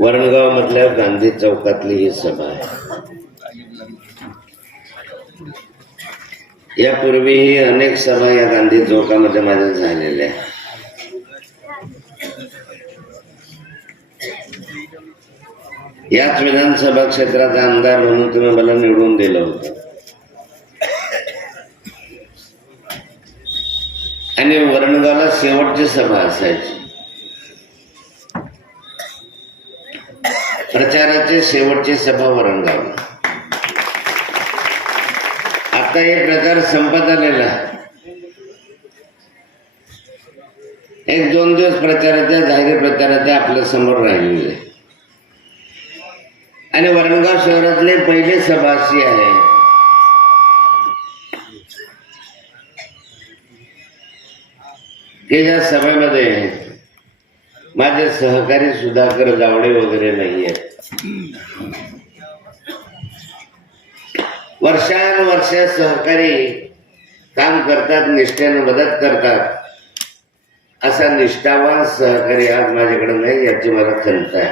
वरणगाव मधल्या गांधी चौकातली ही सभा आहे. यापूर्वीही अनेक सभा या गांधी चौकामध्ये माझ्या झालेल्या आहेत. याच विधानसभा क्षेत्राचा आमदार म्हणून तुम्ही मला निवडून दिलं होतं. आणि वरणगावला शेवटची सभा असायची. प्रचाराचे शेवटचे सभा वरणगावला आता हे प्रचार संपत आलेला. एक दोन दिवस प्रचाराच्या जाहीर प्रचाराच्या आपल्यासमोर राहिलेले. आणि वरणगाव शहरातले पहिले सभासी आहे. की ज्या सभेमध्ये माझे सहकारी सुधाकर जावडे वगैरे नाही आहेत वर्षानुवर्ष सहकारी काम करतात निष्ठेनं मदत करतात. असा निष्ठावान सहकारी आज माझ्याकडे नाही याची मला खंत आहे.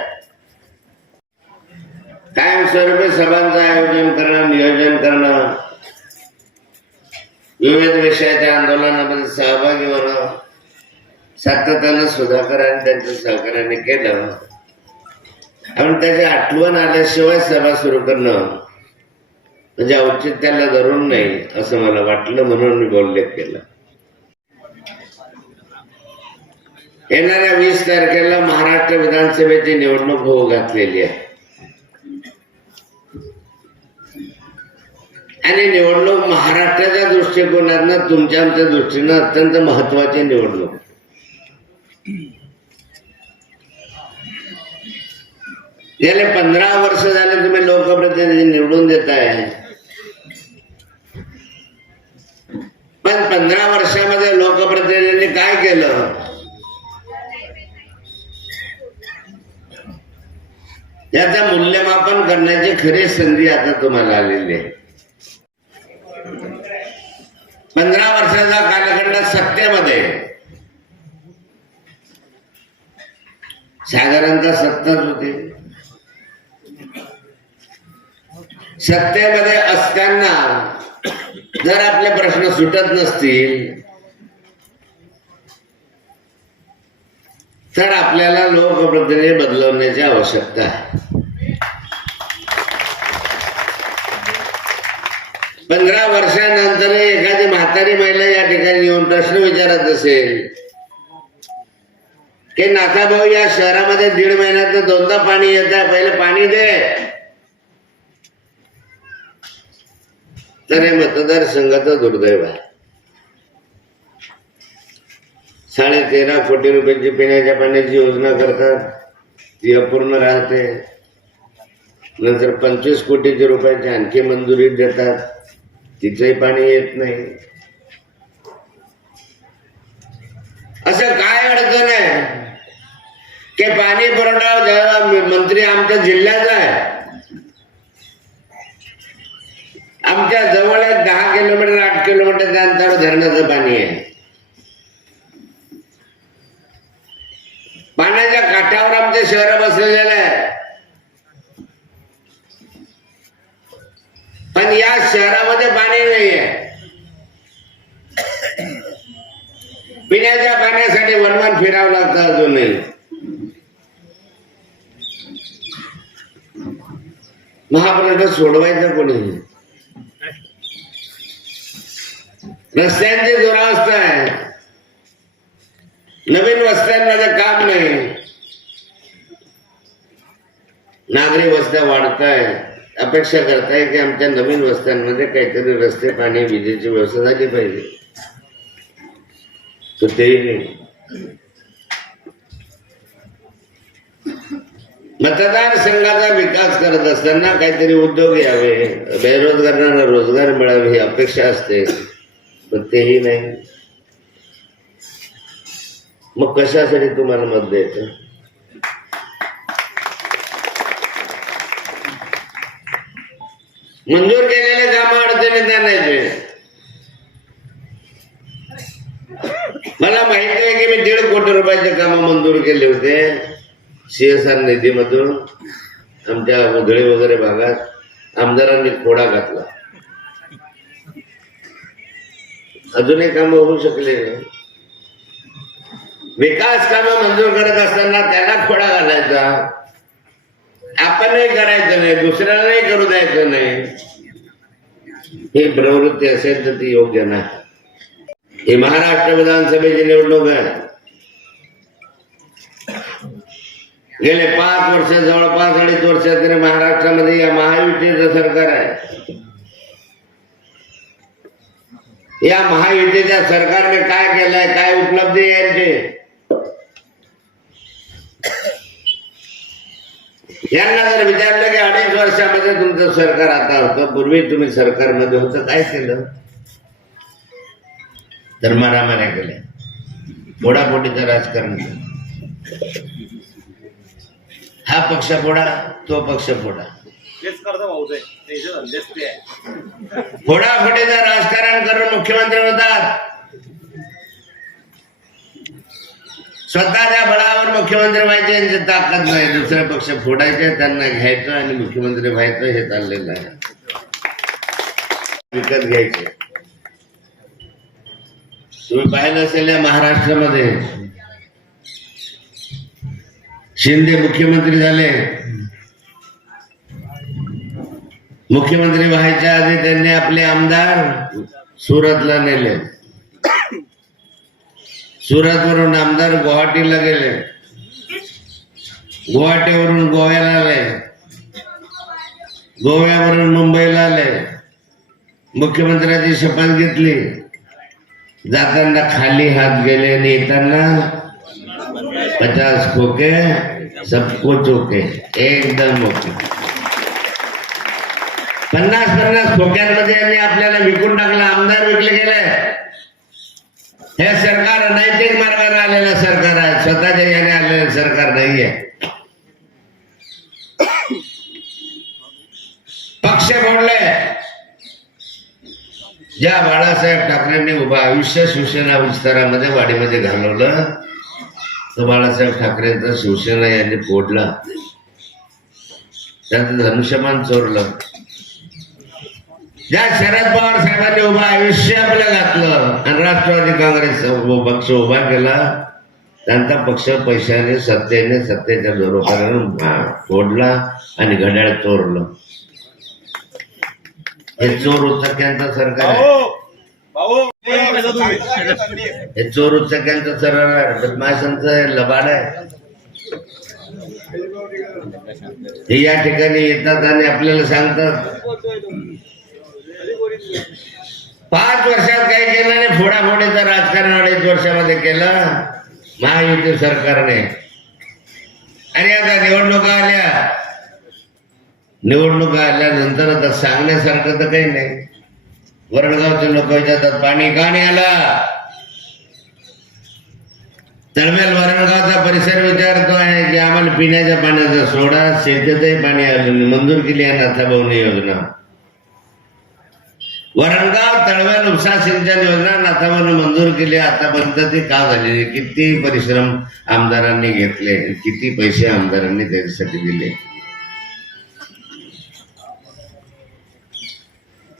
कायमस्वरूपी सभांचं आयोजन करणं नियोजन करणं विविध विषयाच्या आंदोलनामध्ये सहभागी होणं सातत्यानं सुधाकर आणि त्यांच्या सहकार्याने केलं. आणि त्याची आठवण आल्याशिवाय सभा सुरू करणं म्हणजे औचित्याला धरून नाही असं मला वाटलं म्हणून मी बोलले केलं येणाऱ्या वीस तारखेला महाराष्ट्र विधानसभेची निवडणूक होऊ घातलेली आहे. आणि निवडणूक महाराष्ट्राच्या दृष्टिकोनातनं तुमच्या आमच्या दृष्टीनं अत्यंत महत्वाची निवडणूक. गेले पंधरा वर्ष झाले तुम्ही लोकप्रतिनिधी निवडून देताय पण पंधरा वर्षामध्ये लोकप्रतिनिधींनी काय केलं? याचं मूल्यमापन करण्याची खरी संधी आता तुम्हाला आलेली आहे. पंधरा वर्षाचा कालखंड सत्तेमध्ये. साधारणतः सत्तर होते. सत्तेमध्ये असताना जर आपले प्रश्न सुटत नसतील तर आपल्याला लोकप्रतिनिधी बदलवण्याची आवश्यकता आहे. पंधरा वर्षानंतर एखादी म्हातारी महिला या ठिकाणी येऊन प्रश्न विचारत असेल की नाथाभाऊ या शहरामध्ये दीड महिन्यात दोनदा पाणी येत आहे पहिले पाणी दे. तर हे मतदारसंघाचं दुर्दैव आहे. साडे तेरा कोटी रुपयाची पिण्याच्या पाण्याची योजना करतात. ती अपूर्ण राहते. नंतर पंचवीस कोटीचे रुपयाची आणखी मंजुरी देतात. तिचंही पाणी येत नाही. असं काय अडचण आहे? की पाणी पुरवठा मंत्री आमच्या जिल्ह्याचा आहे. आमच्या जवळ दहा किलोमीटर आठ किलोमीटरच्या अंतरावर धरणाचं पाणी आहे. पाण्याच्या काठावर आमचे शहर बसलेले आहे पण या शहरामध्ये पाणी नाहीये. पिण्याच्या पाण्यासाठी वनवन फिरावं लागतं अजूनही. महाप्रश्न सोडवायचा कोणी? रस्त्यांची दुरावस्था आहे. नवीन वस्त्यांमध्ये काम नाही. नागरी वस्त्या वाढत आहेत अपेक्षा करताय की आमच्या नवीन वस्त्यांमध्ये काहीतरी रस्ते पाणी विजेची व्यवस्था झाली पाहिजे. तर तेही नाही. मतदारसंघाचा विकास करत असताना काहीतरी उद्योग यावे. बेरोजगारांना रोजगार मिळावे ही अपेक्षा असते. पण तेही नाही. मग कशासाठी तुम्हाला मत द्यायचं? मंजूर केलेल्या कामा अडचणी आणायचे. मला माहिती आहे की मी दीड कोटी रुपयाचे काम मंजूर केले होते. सीएसआर निधीमधून आमच्या मुधळे वगैरे भागात आमदारांनी खोडा घातला. अजूनही काम होऊ शकले नाही. विकास कामं मंजूर करत असताना त्याला खोडा घालायचा. आपणही करायचं नाही दुसऱ्यालाही करू द्यायचं नाही. ही प्रवृत्ती असेल तर ती योग्य नाही. ही महाराष्ट्र विधानसभेची निवडणूक आहे. गेले पाच वर्ष जवळपास अडीच वर्ष तरी महाराष्ट्रामध्ये या महायुतीचं सरकार आहे. या महायुतीच्या सरकारने काय केलंय काय उपलब्धी आहे यांना जर विचारलं की अडीच वर्षामध्ये तुमचं सरकार आता होतं पूर्वी तुम्ही सरकारमध्ये होतं काय केलं? तर मारामाऱ्या केल्या. फोडाफोडीचं राजकारण केलं. हा पक्ष फोडा तो पक्ष फोडा. फोडाफोडीचं राजकारण करून मुख्यमंत्री होतात. स्वतःच्या बळावर मुख्यमंत्री व्हायचे यांची ताकद नाही. दुसरे पक्ष फोडायचे त्यांना घ्यायचं आणि मुख्यमंत्री व्हायचं हे चाललेलं आहे. विकत घ्यायचे. तुम्ही पाहिलं असेल या महाराष्ट्रामध्ये. शिंदे मुख्यमंत्री झाले. मुख्यमंत्री व्हायच्या आधी त्यांनी आपले आमदार सुरतला नेले. सुरतवरून आमदार गुवाहाटीला गेले. गुवाहाटीवरून गोव्याला आले. गोव्यावरून मुंबईला आले. मुख्यमंत्र्याची शपथ घेतली. जाताना खाली हात गेले आणि येताना पचास खोके सबको चोके. एकदम ओके. पन्नास पन्नास खोक्यांमध्ये यांनी आपल्याला विकून टाकलं आमदार विकले गेले. हे सरकार नैतिक मार्गाने आलेलं सरकार आहे. स्वतःच्या याने आलेलं सरकार नाहीये. पक्ष मोडले. ज्या बाळासाहेब ठाकरेंनी उभं आयुष्य शिवसेना विस्तारामध्ये वाडीमध्ये घालवलं तो बाळासाहेब ठाकरेंचा शिवसेना यांनी फोडला. त्यांचं धनुष्यमान चोरलं. ज्या शरद पवार साहेबांनी उभं आयुष्य आपल्या घातलं आणि राष्ट्रवादी काँग्रेस पक्ष उभा केला त्यांचा पक्ष पैशाने सत्तेने सत्तेच्या जोरोपानं फोडला आणि घड्याळ चोरलं. हे चोर उचक्यांचं सरकार हे चोर उचक्यांचं सरकार बदमाशांचं लबाड आहे. हे या ठिकाणी येतात आणि आपल्याला सांगतात पाच वर्षात काही केलं नाही फोडाफोडीचं राजकारण अडीच वर्षामध्ये केलं. महायुती सरकारने. आणि आता निवडणुका आल्या. निवडणुका आल्यानंतर आता सांगण्यासारखं तर काही नाही. वरणगावचे लोक विचारतात पाणी का नाही आला? दरम्यान वरणगावचा परिसर विचारतो आहे की आम्हाला पिण्याच्या पाण्याचा सोडा शेतीतही पाणी आलं मंजूर केली आहे नाथाभाऊनी योजना वरणगाव तळव्या उपसा सिंचन योजना नाथाभाऊने मंजूर केली. आतापर्यंत ती का झालेली किती परिश्रम आमदारांनी घेतले? किती पैसे आमदारांनी त्याच्यासाठी दिले?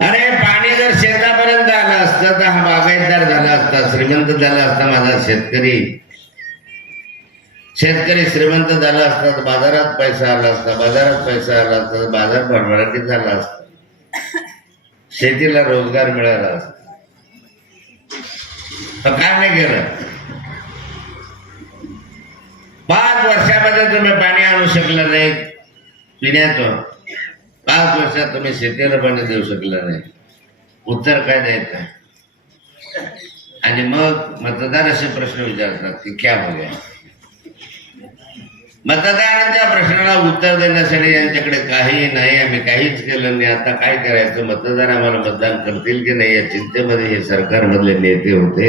अरे पाणी जर शेतापर्यंत आलं असतं तर हा बागायतदार झाला असता श्रीमंत झाला असता माझा शेतकरी. शेतकरी श्रीमंत झाला असता बाजारात पैसा आला असता बाजारात पैसा आला असता बाजार भरभराटीत झाला असता. शेतीला रोजगार मिळाला असता. काय नाही केलं. पाच वर्षामध्ये तुम्ही पाणी आणू शकलं नाही पिण्याचं. पाच वर्षात तुम्ही शेतीला पाणी देऊ शकलं नाही. उत्तर काय द्यायचं? आणि मग मतदार असे प्रश्न विचारतात की क्या हो गया? मतदारांच्या प्रश्नाला उत्तर देण्यासाठी यांच्याकडे काही नाही आम्ही काहीच केलं नाही. आता काय करायचं? मतदार आम्हाला मतदान करतील की नाही या चिंतेमध्ये हे सरकारमधले नेते होते.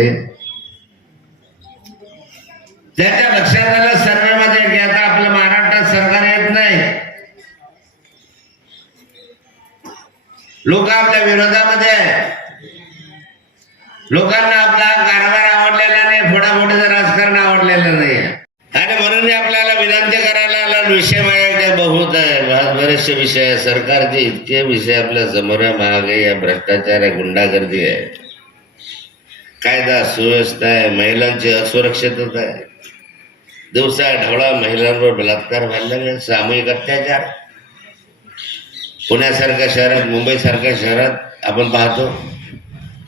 त्याच्या लक्षात आलं सर्वेमध्ये की आता आपलं महाराष्ट्रात सरकार येत नाही. लोक आपल्या विरोधामध्ये आहे. लोकांना आपला कारभार आवडलेला नाही फोडाफोडीचा नाही आणि म्हणून मी आपल्याला विनंती करायला विषय माझ्याकडे बहुत आहे. बरेचसे विषय आहे. सरकारचे इतके विषय आपल्यासमोर आहे महागाई आहे भ्रष्टाचार आहे गुंडागर्दी आहे. कायदा सुव्यवस्था आहे. महिलांची असुरक्षितता आहे. दिवसा ढवळा महिलांवर बलात्कार व्हायला लागले. सामूहिक अत्याचार. पुण्यासारख्या शहरात मुंबईसारख्या शहरात आपण पाहतो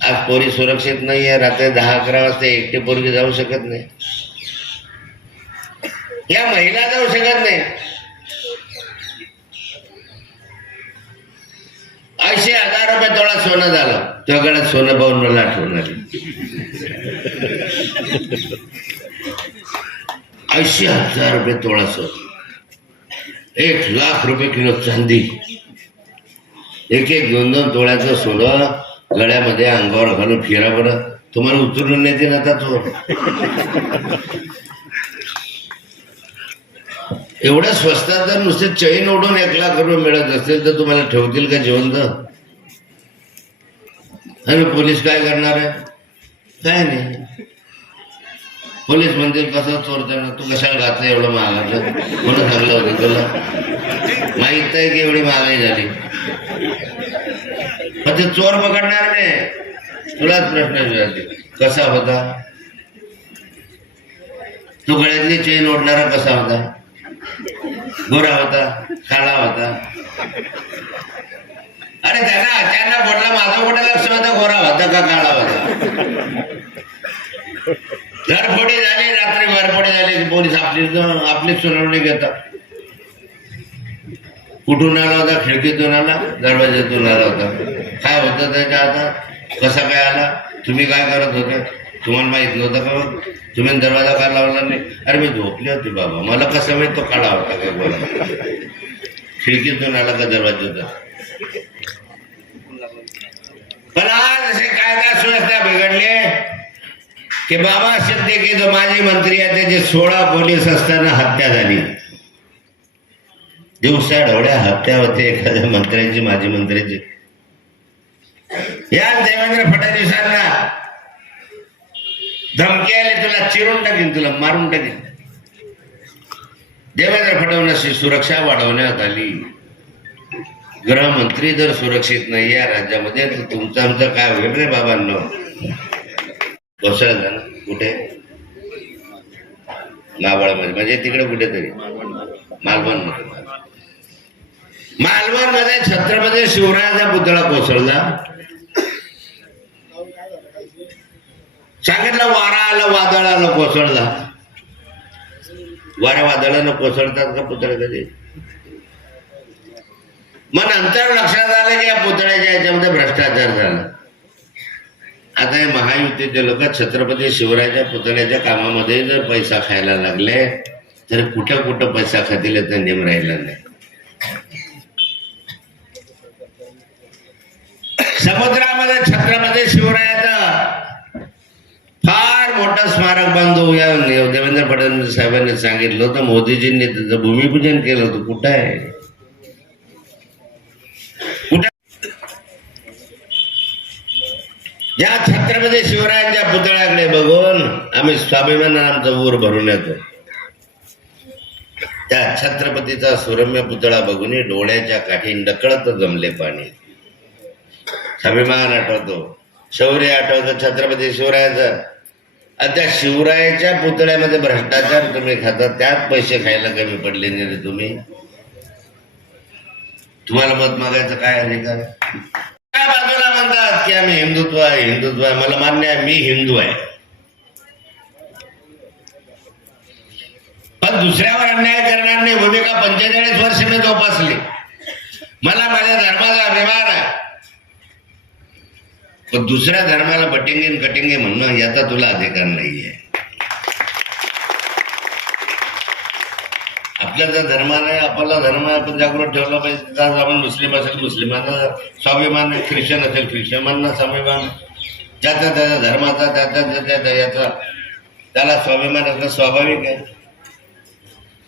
आज पोरी सुरक्षित नाही आहे रात्री दहा अकरा वाजता एकटी पोरगी जाऊ शकत नाही. या महिला जाऊ शकत नाही. ऐंशी हजार रुपये तोळा सोनं झालं. तुझ्याकडे सोनं पाहून मला आठवण आली. ऐंशी हजार रुपये तोळा सोनं. एक लाख रुपये किलो चांदी. एक एक दोन दोन तोळ्याचं सोनं गळ्यामध्ये अंगावर घालून फिरा बरं. तुम्हाला उतरून नेते ना आता तो. एवढ्या स्वस्तात जर नुसते चैन ओढून एक लाख रुपये मिळत असतील तर तुम्हाला ठेवतील का जिवंत? आणि पोलीस काय करणार आहे? काय नाही. पोलीस म्हणतील कसं चोरताना तू कशाला घातलं एवढं महागातलं? कोण सांगलं होतं तुला? माहीत आहे की एवढी महागाई झाली. पण ते चोर पकडणार नाही. तुलाच प्रश्न विचारते कसा होता? तू गळ्यातली चेन ओढणारा कसा होता? गोरा होता काळा होता. अरे त्यांना त्यांना बोलला माझा कुठे लक्ष होता गोरा होता का काळा होता? घरफोडी झाली रात्री घरफोडी झाली की पोलीस आपली आपली सुनावणी घेतात. कुठून आला होता? खिडकीतून आला दरवाज्यातून आला होता. काय होतं त्याच्या आता? कसा काय आला? तुम्ही काय करत होते? तुम्हाला माहीत नव्हतं का? तुम्ही दरवाजा काय लावला नाही. अरे मी झोपली होती बाबा. मला कसं माहीत तो काढा होता काय बोला खिडकीतून आला का दरवाजा पण आज असे काय सुव्यवस्था बिघडले की बाबा सिद्दीकी जो माजी मंत्री आहे त्याचे सोळा पोलीस असताना हत्या झाली. दिवसा ढवळ्या हत्या होते एखाद्या मंत्र्यांची माजी मंत्र्यांची. या देवेंद्र फडणवीसांना धमकी आले तुला चिरून टाकीन तुला मारून टाकेन. देवेंद्र फडणवीसांची सुरक्षा वाढवण्यात आली. गृहमंत्री जर सुरक्षित नाही या राज्यामध्ये तर तुमचं आमचं काय होईल रे बाबांनो? कोसळलं ना कुठे? मावळमध्ये. म्हणजे तिकडे कुठेतरी? मालवणमध्ये मालवणमध्ये छत्रपती शिवरायाचा पुतळा कोसळला. सांगितलं वारा आलं वादळ आलं कोसळला वाऱ्या वादळानं कोसळतात का पुतळे कधी? मग नंतर लक्षात आलं की या पुतळ्याच्या याच्यामध्ये भ्रष्टाचार झाला. आता हे महायुतीचे लोक छत्रपती शिवरायाच्या पुतळ्याच्या कामामध्ये जर पैसा खायला लागले तर कुठं कुठं पैसा खातील याचा नेम राहिला नाही. समुद्रामध्ये छत्रपती शिवराय मोठं स्मारक बांधू. या देवेंद्र फडणवीस साहेबांनी सांगितलं होतं मोदीजींनी त्याचं भूमिपूजन केलं होतं. कुठं आहे? कुठं? या छत्रपती शिवरायांच्या पुतळ्याकडे बघून आम्ही स्वाभिमानानं आमचं ऊर भरून येतो. त्या छत्रपतीचा सुरम्य पुतळा बघून डोळ्याच्या काठी नकळत जमले पाणी. स्वाभिमान आठवतो. शौर्य आठवतं छत्रपती शिवरायाचं. त्या शिवरायाच्या पुतळ्यामध्ये भ्रष्टाचार तुम्ही खाता त्यात पैसे खायला कमी पडले नाही रे तुम्ही. तुम्हाला मत मागायचं काय अधिकार आहे? बाजूला म्हणतात की आम्ही हिंदुत्व आहे हिंदुत्व आहे. मला मान्य आहे मी हिंदू आहे. पण दुसऱ्यावर अन्याय करणार नाही भूमिका पंचेचाळीस वर्ष मी जोपासली. मला माझ्या धर्माचा अभिमान आहे. पण दुसऱ्या धर्माला बटिंगे कटिंगे म्हणणं याचा तुला अधिकार नाही नाहीये. आपल्याचा धर्म आहे आपला धर्म आपण जागृत ठेवला पाहिजे आज आपण मुस्लिम असेल मुस्लिमांना स्वाभिमान ख्रिश्चन असेल ख्रिश्चनांना स्वाभिमान. ज्याच्या त्याच्या धर्माचा त्या त्याच्या याचा त्याला स्वाभिमान असणं स्वाभाविक आहे.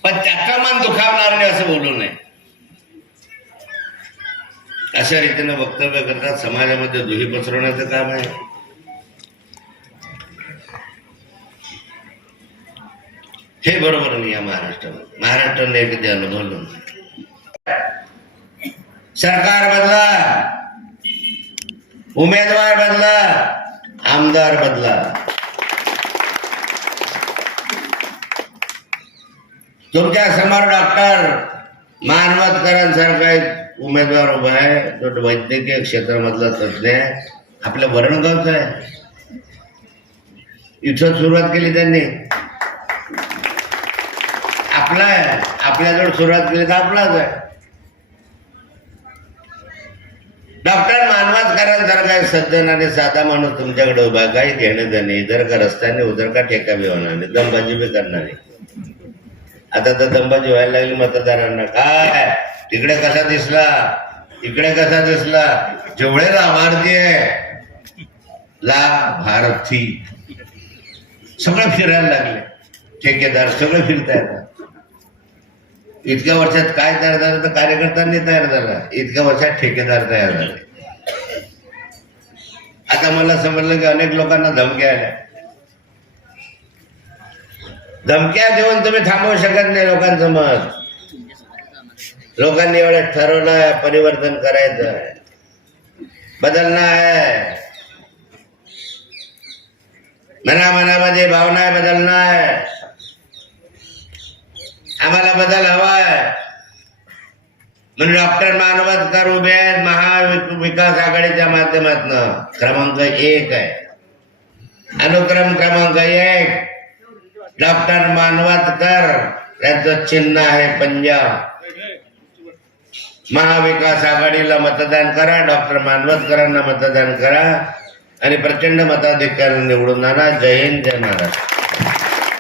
पण त्याचा मान दुखावणार नाही असं बोलू नये. अशा रीतीनं वक्तव्य करतात. समाजामध्ये दुही पसरवण्याचं काम आहे. हे बरोबर नाही या महाराष्ट्रामध्ये. महाराष्ट्राने कधी अनुभवलं सरकार बदला. उमेदवार बदला. आमदार बदला. तुमच्यासमोर डॉक्टर मानवतकरांसारखा एक उमेदवार उभा आहे तो वैद्यकीय क्षेत्रामधला तज्ज्ञ आहे. आपल्या वरणगावचा आहे. इथं सुरुवात केली त्यांनी. आपला आहे. आपल्याजवळ सुरुवात केली तर आपलाच आहे. डॉक्टर मानवातकरांसारखा एक सज्जन आणि साधा माणूस तुमच्याकडे उभा काही घेणं देणे इधर का रस्त्याने उधर का ठेका बी होणार नाही. दमबाजी बी करणार नाही. आता तर दमबाजी व्हायला लागली मतदारांना. काय? तिकडे कसा दिसला? इकडे कसा दिसला? जेवढे लाभार्थी आहे. ला भारती सगळे फिरायला लागले. ठेकेदार सगळं फिरता येतात इतक्या वर्षात काय तयार झालं तर कार्यकर्त्यांनी तयार झाला. इतक्या वर्षात ठेकेदार तयार झाले. आता मला समजलं की अनेक लोकांना धमक्या आल्या. धमक्या देऊन तुम्ही थांबवू शकत नाही लोकांचं मत लोकांनी एवढं ठरवलं आहे परिवर्तन करायचं आहे. बदलणं आहे. मना मनामध्ये भावना आहे बदलणं आहे. आम्हाला बदल हवाय म्हणून डॉक्टर मानवतकर उभे आहेत महाविकास आघाडीच्या माध्यमातन क्रमांक एक आहे. अनुक्रम क्रमांक एक. डॉक्टर मानवतकर यांचं चिन्ह आहे पंजाब. महाविकास आघाडीला मतदान करा डॉक्टर मानवतकरांना मतदान करा आणि प्रचंड मताधिक्याने निवडून आणा. जय हिंद जय महाराष्ट्र.